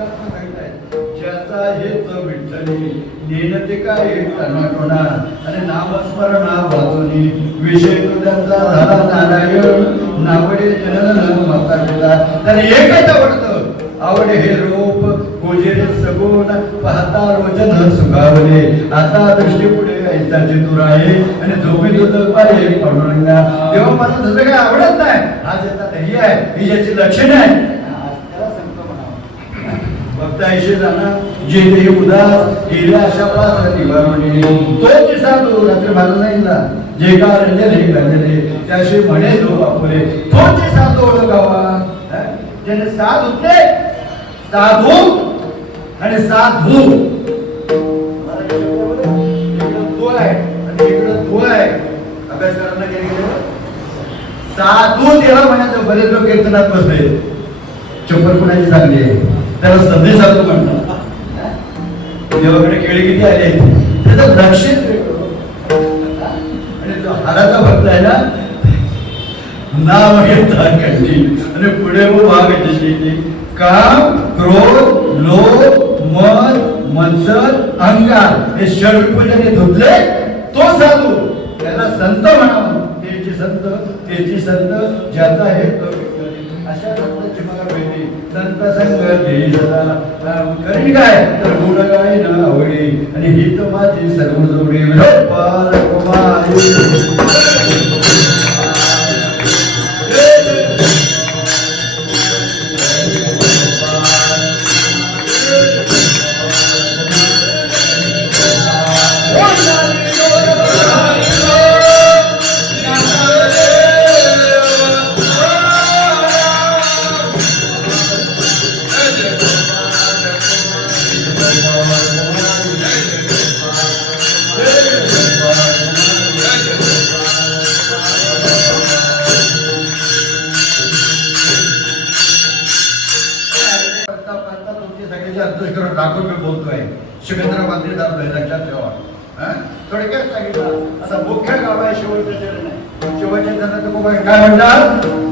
ज्याचा हेत विठ्ठली नेनते काय टनाटोना आणि नामस्मरण वाचोनी विषय तो त्यांचा झाला नारायण नावडे जनन माता पिता त्याने एकच आवडतं आवडे हे रूप गोजेरे सगुण पाहता रोजन सुखावले आता दृष्टी पुढे ऐसाचे दूर आहे आणि झोपी दूध पाहिजे पांडुरंगा तेव्हा मला तुझं काय आवडत नाही हा ज्याचा ध्येय आहे ही ज्याची लक्षणे आहे भक्तायशी जाणं जे ते उदास गेल्या अशा प्रास निवारणी तो किस्सा तो रात्री मला सांगितला जे का रंजले घालले त्याशी म्हणे जो बापुरे तो किस्सा तो ओळखावा ज्याने साथ उठले साधू आणि साधू इकडं तो आहे आणि इकडं तो आहे अभ्यास करायला गेले साधू त्याला म्हणायचं बरेच लोक कीर्तनात बसले चप्पल कुणाची चांगली आहे त्याला संधी साधू म्हणतात देवाकडे केळी किती आले त्याचं लक्षित आणि तो हाराचा भक्त आहे ना नाव घेता कंठी आणि पुढे भाग येते काम क्रोध लोभ मद मत्सर अहंकार हे षडविपूजने धुतले तो साधू त्याला संत म्हणावं तेची संत ज्याचा हे अशा संतांची मला भेटली संत संग करीन काय तर गुण गाय न आवडी आणि ही तर माझी सर्व जोडी पार ठाकूर मी बोलतोय शिवेंद्र मंत्री जातोय लक्षात ठेवा थोडक्यात सांगितलं आता मुख्य गाव आहे शिवचंद्र चंद्र काय म्हणतात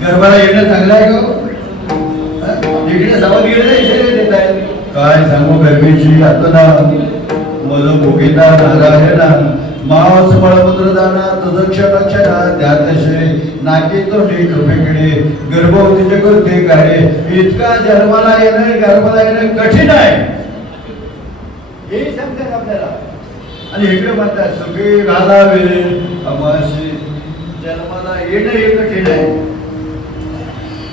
गरबाला येणं चांगलं आहे का इकडे सावधगिरीला इशारे देत आहे काय सांगू गरमीची आता मज भोगिता नारायणा मावस मळपुत्र दाना तुझं क्षणा त्यातशे नाकी तो कृपेकडे गर्भवतीचे करते काय इतका गर्भाला येणं कठीण आहे हे सांगतात आपल्याला आणि इकडे म्हणतात सुखी घालावे अमाशी. जन्माला येणंही कठीण आहे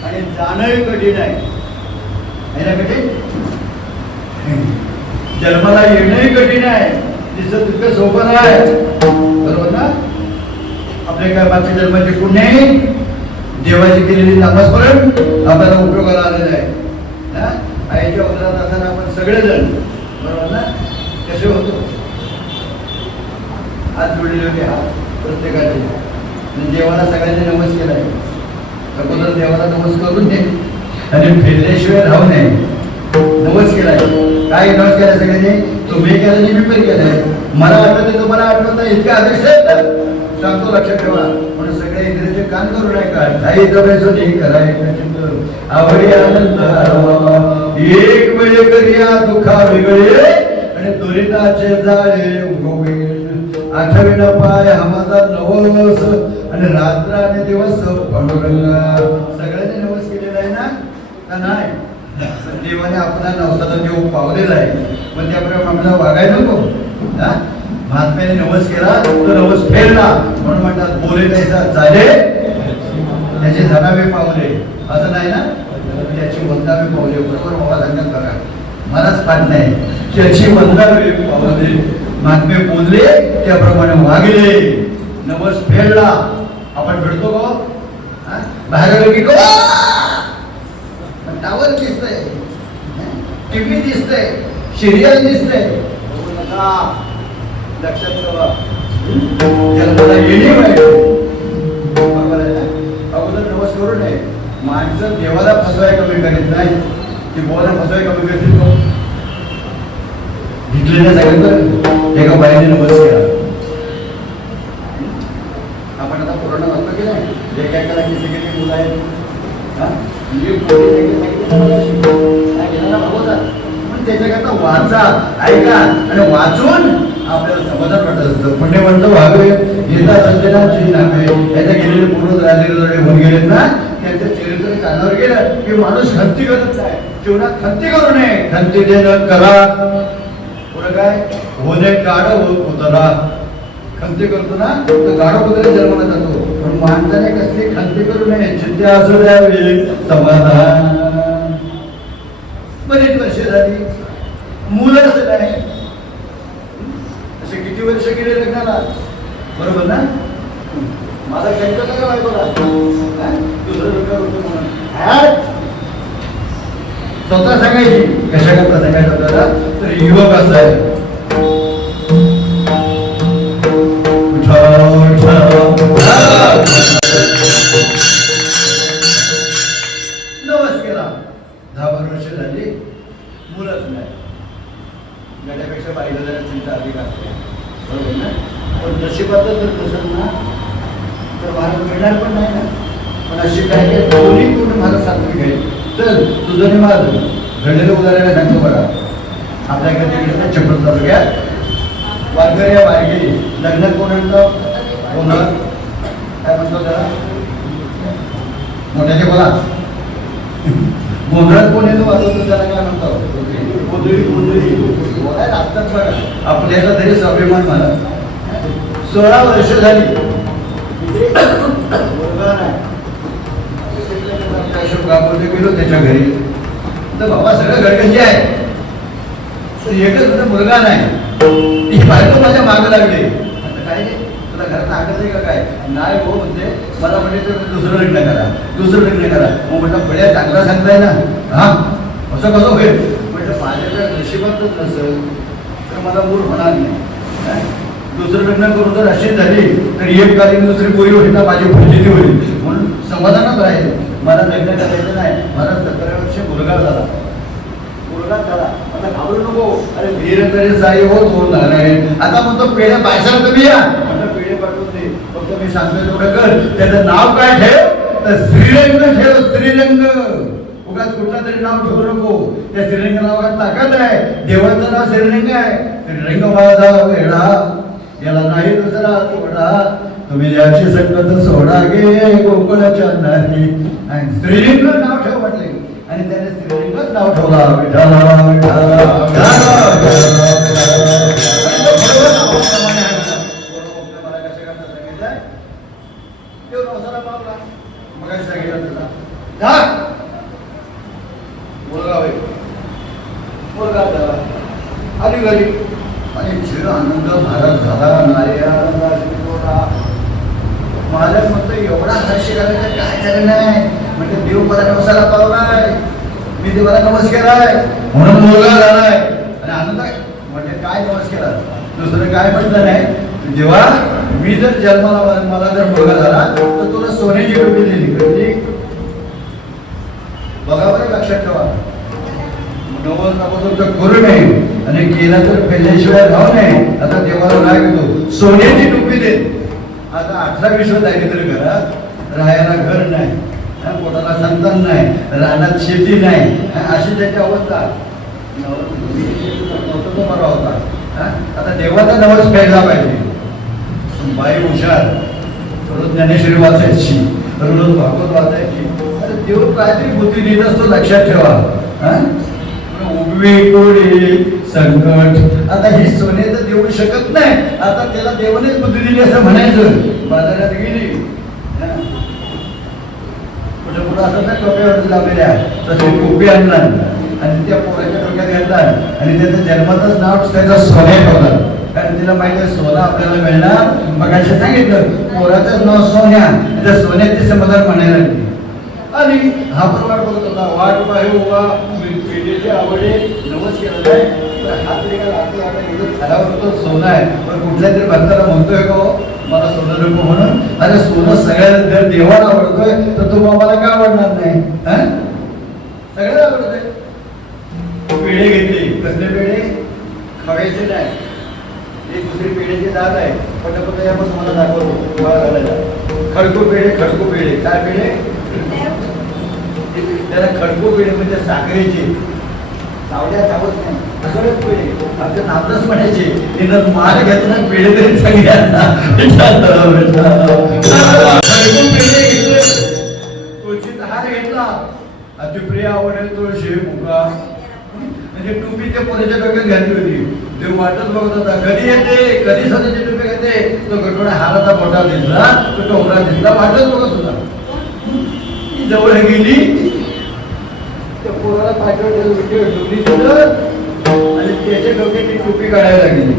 आणि जाणंही कठीण आहे ना कठीण. जन्माला येणंही कठीण आहे, तिचं तितकं सोपं आहे, बरोबर ना. आपले काय मागच्या जन्माचे पुण्य देवाची केलेली नामस्मरण आपल्याला उपयोगाला आलेलं आहे. आईच्या उदरात असताना आपण सगळेजण बरोबर ना कसे होतो, हात जोडलेले होते, हात प्रत्येकाचे. देवाला सगळ्यांनी नमस केलाय, अगोदर देवाला नमस करून दे आणि फिरल्याशिवाय राहू नये. नमस केलाय, काय नमस केलाय सगळ्यांनी, तुम्ही केलं मी पण केलंय. मला आठवते तुम्हाला आठवत नाही, इतके आदेश आहेत सांगतो, लक्षात ठेवा. म्हणून सगळे इंद्रियाचे कान करू नका. काही जमेसोनी कराय आवडी आनंद एक वेळे करिया दुखा वेगळे आणि दुरिताचे जाळे उगवेल. आठवीन पाय हमाचा नवस आणि रात्र आणि दिवस पांडुरंगा. सगळ्यांनी नवस केलेला आहे ना का नाही. देवाने आपला नवसाचा देव पावलेला आहे, पण त्याप्रमाणे आपल्याला वागायला नको. महात्म्याने नवस केला तर नवस फेरला, म्हणून म्हणतात बोले त्याचा झाले त्याचे धनावे पावले. असं नाही ना, त्याची वंदावे पावले. बरोबर बाबा सांगतात बघा, मलाच पाठ नाही. त्याची वंदावे पावले, महात्मे बोलले त्याप्रमाणे वागले, नवस फेडला. आपण भेटतो का बाहेर की टावर दिसतंय, टीव्ही दिसतंय, सिरियल दिसतंय, लक्षात ठेवा जन्माला येणे पाहिजे. अगोदर नवस करू नये. माणसं देवाला फसवाय कमी करीत नाही, ती बोला फसवाय कमी करतील तो. घेतलेल्या सगळ्यांना एका बाईने नवस केला. आपण आता कोरोना वाचतो की नाही, एकेकाला किती किती मुलं आहेत, त्याच्याकरता वाचा, ऐका आणि वाचून आपल्याला समाधान वाटत असतं. पुण्य म्हणतो व्हावे गीता संजनाची नावे. याच्या गेलेले पूर्ण राजे होऊन गेलेत ना, त्यांचं चरित्र कानावर गेलं की माणूस खंती करत नाही. जीवनात खंती करू नये, खंती देणं करा. पुढं काय होणे गाढ उतरा. खंती करतो ना तर गाढ उतरा जन्माला जातो. पण माणसाने कसली खंती करू नये, चिंता असू द्यावी समाधान. बरीच वर्ष झाली मुलंच नाही, असे किती वर्ष गेले लग्नाला, बरोबर ना. माझा शंका काय बायकोला दुसरं लग्न होतं म्हणून स्वतः सांगायची. कशा करता सांगायचं आपल्याला, तर युवक असं आहे नवस केला, 10-12 वर्ष झाली मुलंच नाही. गड्यापेक्षा बाईला जरा चिंता अधिक असते, बरोबर ना. पण नशिबातच जर नसेल ना तर मला मिळणार पण नाही ना. पण अशी काय काय दोन्ही पूर्ण मला सात्विक आहे. चल तुझं आणि माझं घडलेलं उदाहरण सांगतो बघा. आपल्याकडे तिकडे चिपळूण तालुक्यात वारकरी या वारकरी लग्नात कोणाचं होणार काय म्हणतो त्याला, मोठ्याचे बोला. गोंधळात कोण येतो वाजवतो त्याला काय म्हणतो, गोंधळी गोंधळी बोलायला लागतात बघा. आपल्याला तरी स्वाभिमान मला. 16 वर्ष झाली मुलगा नाही. गेलो त्याच्या घरी तर बाबा सगळं गडगंजी आहे, एकच मुलगा नाही. ती बायको माझ्या मागं लागली. आता काय तुला घरात आगत आहे का काय, नाही हो म्हणजे मला म्हणजे दुसरं लग्न करा, दुसरं लग्न करा. मग म्हटलं बड्या चांगला सांगताय ना, हा असं कसं होईल. म्हटलं माझ्याकडे नशिबातच नसेल तर मला मूळ होणार नाही. दुसरं लग्न करून जर अशी झाली तर एक कालीन दुसरी पोरी होईल ना, माझी फजिती होईल. म्हणून समाधानात राहील. मला लग्न करायचं नाही. मला 17 वर्ष मुलगा झाला, मुलगा झाला. आता घाबरू नको, अरे वीर तरी साई हो तो नारायण. आता म्हणतो पेढे पायसाला तुम्ही या, म्हटलं पेढे पाठवून दे, फक्त मी सांगतोय तेवढं कर. त्याचं नाव काय ठेव तर श्रीरंग ठेव, श्रीरंग. उगाच कुठला तरी नाव ठेवू नको. त्या श्रीरंग नावात ताकद आहे. देवाचं नाव श्रीरंग आहे. श्रीरंग माझा वेळा याला नाही दुसरा तोडा. तुम्ही याची संगत सोडा गे गोकुळाच्या नाही. श्रीलिंग नाव ठेव म्हटले आणि त्याने श्रीलिंगच नाव ठेवला. विठाला विठाला जावे मुलगा झाला आली घरी आणि चिर आनंद भारत झाला नारी माझ्या म्हणतो एवढा हर्ष करायचा काय झालं नाही म्हणजे देव मला नवसाला पावलाय मी देवाला नवस केलाय म्हणून मुलगा झालाय आणि आनंद आहे म्हणजे काय नवस केला दुसरं काय म्हटलं नाही जेव्हा मी जर जन्माला मला जर मुलगा झाला तर तुला सोन्याची टोपी दिली कधी बघा बरं लक्षात ठेवा नवस नको तुमचं करू नये आणि केला तर पेल्याशिवाय राहू नये आता देवाला काय घेतो सोन्याची टोपी दे आता 18-20 आहे तरी घरात राहायला घर नाही पोटाला संतान नाही रानात शेती नाही अशी त्याची अवस्था बरा होता आता देवाचा नवस फेडला पाहिजे बाई हुशार रोज ज्ञानेश्वरी वाचायची रोज भागवत वाचायची अरे देव काहीतरी बुद्धी देत असतो लक्षात ठेवा उभे टोळे संकट आता ही सोने तर देऊ शकत नाही आता त्याला देवानेच बुद्धी दिली असं म्हणायचं बाजारात गेली कुठे कुठं असं ना टोप्यावरती लावलेल्या तसे टोपी आणणार आणि त्या पोराच्या डोक्यात घालतात आणि त्याचं जन्माचंच नाव त्याचा सोन्या ठेवतात कारण तिला माहिती आहे सोनं आपल्याला मिळणार मग असे सांगितलं पोराचंच नाव सोन्या त्या सोन्याचे समाधान म्हणायला लागली आणि हा पण वाट बघत होता वाट पाहिजे उभा पेढीची आवडे नवस केला आहे हात खाल्यावर तो सोनं आहे पण कुठल्या तरी भक्ताला म्हणतोय का मला सोनं नको म्हणून अरे सोनं सगळ्या जर देवाला आवडतोय तर तो बाबाला का आवडणार नाही सगळ्याला आवडतोय पेढे घेतले कसले पेढे खावायचे नाही एक दुसरी पेढ्याची दाद आहे पटापट यापासून मला दाखवतो घालायला खडको पेढे काय पेढे त्याला खडको पेढे म्हणजे साखरेचे चावल्या चावत नाही सगळेच पेढे आमच्या नातच म्हणायचे तिनं माल घेतला पेढे तरी सगळ्यांना तुळशीचा हार घेतला अतिप्रिय आवडेल तुळशी मुगा म्हणजे टोपी त्या पोराच्या डोक्यात घातली होती ते वाटत बघत होता कधी येते कधी स्वतःची टोपी घेते तो गटोडा हाराचा मोठा दिसला तो टोकरा दिसला वाटत बघत होता जवळ गेली त्या पोराला पाठवून टोपी दिलं आणि त्याच्या डोक्याची टोपी काढायला लागली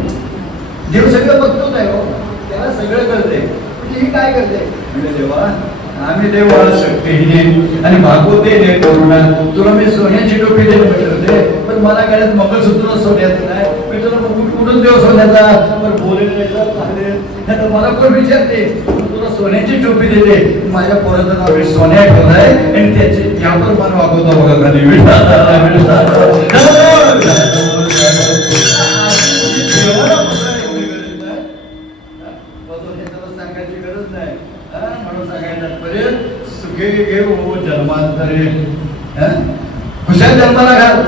देव सगळं बघतो नाही हो त्याला सगळं कळते म्हणजे ही काय करते म्हणजे देवा आम्ही देव शक्तीने आणि भागवते दे करुणा तुला मी सोन्याची टोपी दे म्हटले होते पण मला गळ्यात मंगळसूत्र सोन्याचं नाही मी तुला कुठून देव सोन्याचा पण बोलेल मला कोण विचारते तुला सोन्याची टोपी देते माझ्या पोराचं नाव सोन्या ठेवलंय आणि त्याची यावर मन वागवतो बघा खाली सांगायची गरज नाही म्हणून सांगायला सुखे घेऊ जन्मांतरे खुशाल जन्माला घाल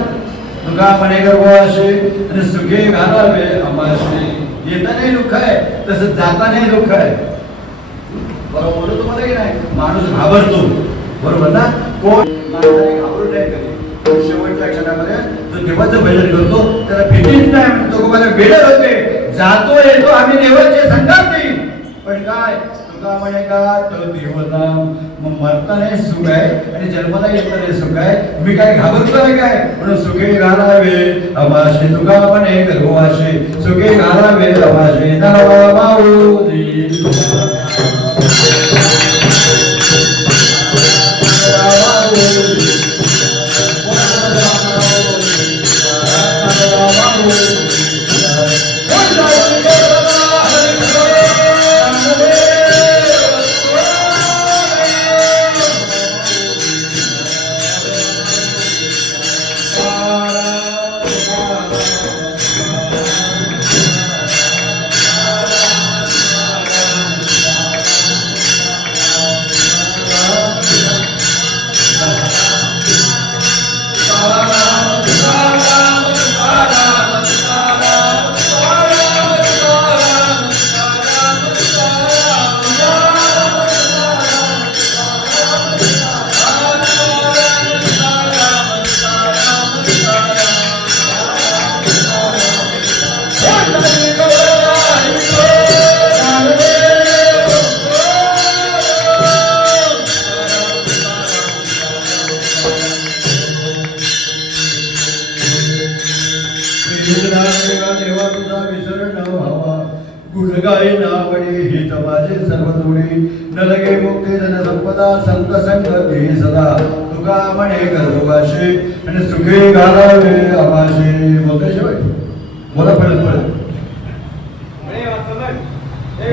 तुका म्हणे गर्भाशे आणि सुखे घालावे अमाशे येतानाही दुःख आहे तसं जातानाही दुःख आहे बरोबर बोलतो तुम्हाला की नाही माणूस घाबरतो बरोबर ना कोण घाबरून नाही कधी शेवटच्या क्षणामध्ये जो देवाचं भजन करतो त्याला भीतीच नाही म्हणतो मला बेडर होते जातो येतो आम्ही देवाचे संगाती पण काय तुका म्हणे का तो देवनाम मग मरताना सुख आहे आणि जन्माला येताना सुख आहे मी काय घाबरतो नाही काय म्हणून सुखे घालावे अमाशे तुका म्हणे गर्भवाशे सुखे घालावे अमाशे नावा माऊली देवा तुझा विसर न व्हावा गुणगाई नावडी हित माझे सर्व जोडी न लगे मुक्ती जन संपदा संत संग दे सदा तुका म्हणे गर्भवाशी आणि सुखी घालावे आवाशी बोलते शिवाय बोला पडत पडत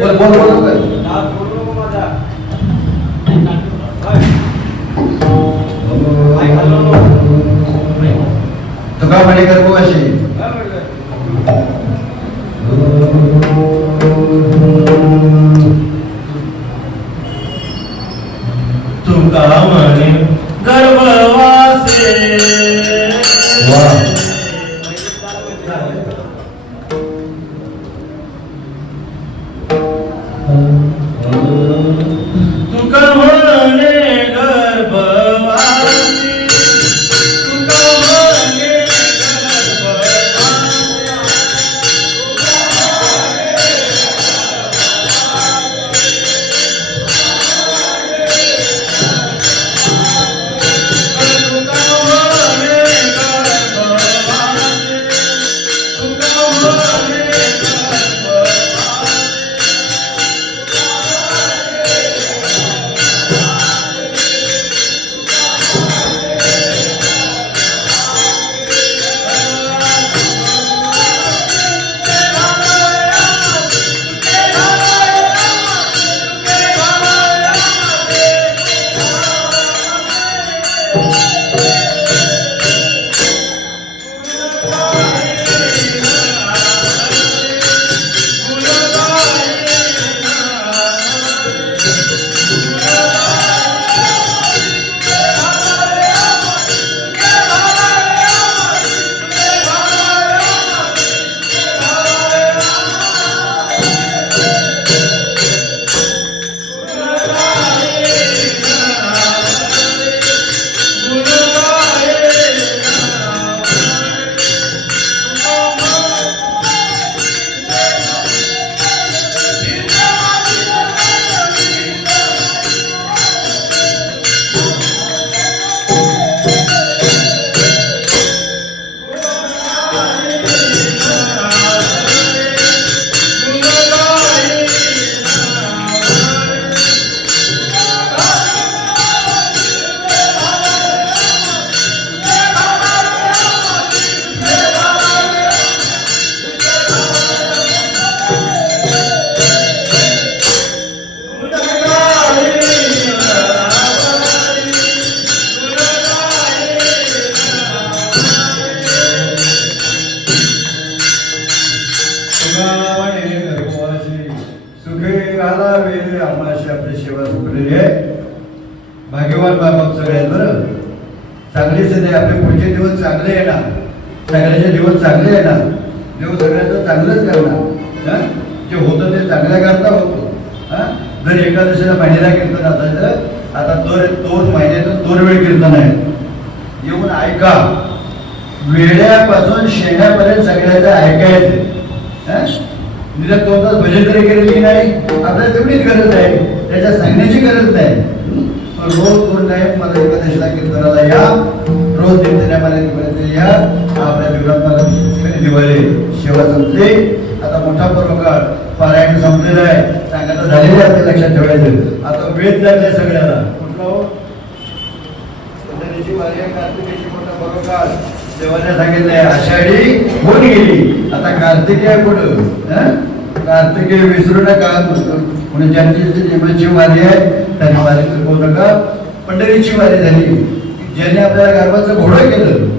बोल बोल बोल तुका म्हणे गर्भवाशी तुका म्हणे गर्भवासे तुका म्हणे गर्भवासी तुका म्हणे भाग्यवान बाबा सगळे बरं चांगले सध्या आपले पुढचे दिवस चांगले येणार सगळ्याचे दिवस चांगले येणार देव सगळ्याचं चांगलंच करणार जे होतं ते चांगल्या करता होतो जर एकादशीला महिन्याला कीर्तन असायचं आता दोन महिन्यातून 2 वेळ कीर्तन आहे येऊन ऐका वेड्यापासून शेण्यापर्यंत सगळ्याचं ऐकायचं निदान 2 तास भजन तरी केले की नाही आपल्याला तेवढीच गरज आहे त्याच्या सांगण्याची गरज नाही रोज 2 टाइम मला एकादशीला कीर्तनाला या रोज दिवसापर्यंत या आपल्या जीवनात मला दिवाळी सेवा संपली आता मोठा पर्वकाळ पारायण संपलेला आहे सांगायचं झालेलं आहे लक्षात ठेवायचं आता वेद जाते सगळ्याला कुठला कार्तिकेची मोठा पर्वकाळ देवाने सांगितलंय आषाढी होऊन गेली आता कार्तिकी आहे पुढं कार्तिकी विसरू नका पुणे ज्यांची जीवनाची वारी आहे त्यांनी वारी करू नका पंढरीची वारी झाली ज्याने आपल्याला गर्भाचं घोडं केलं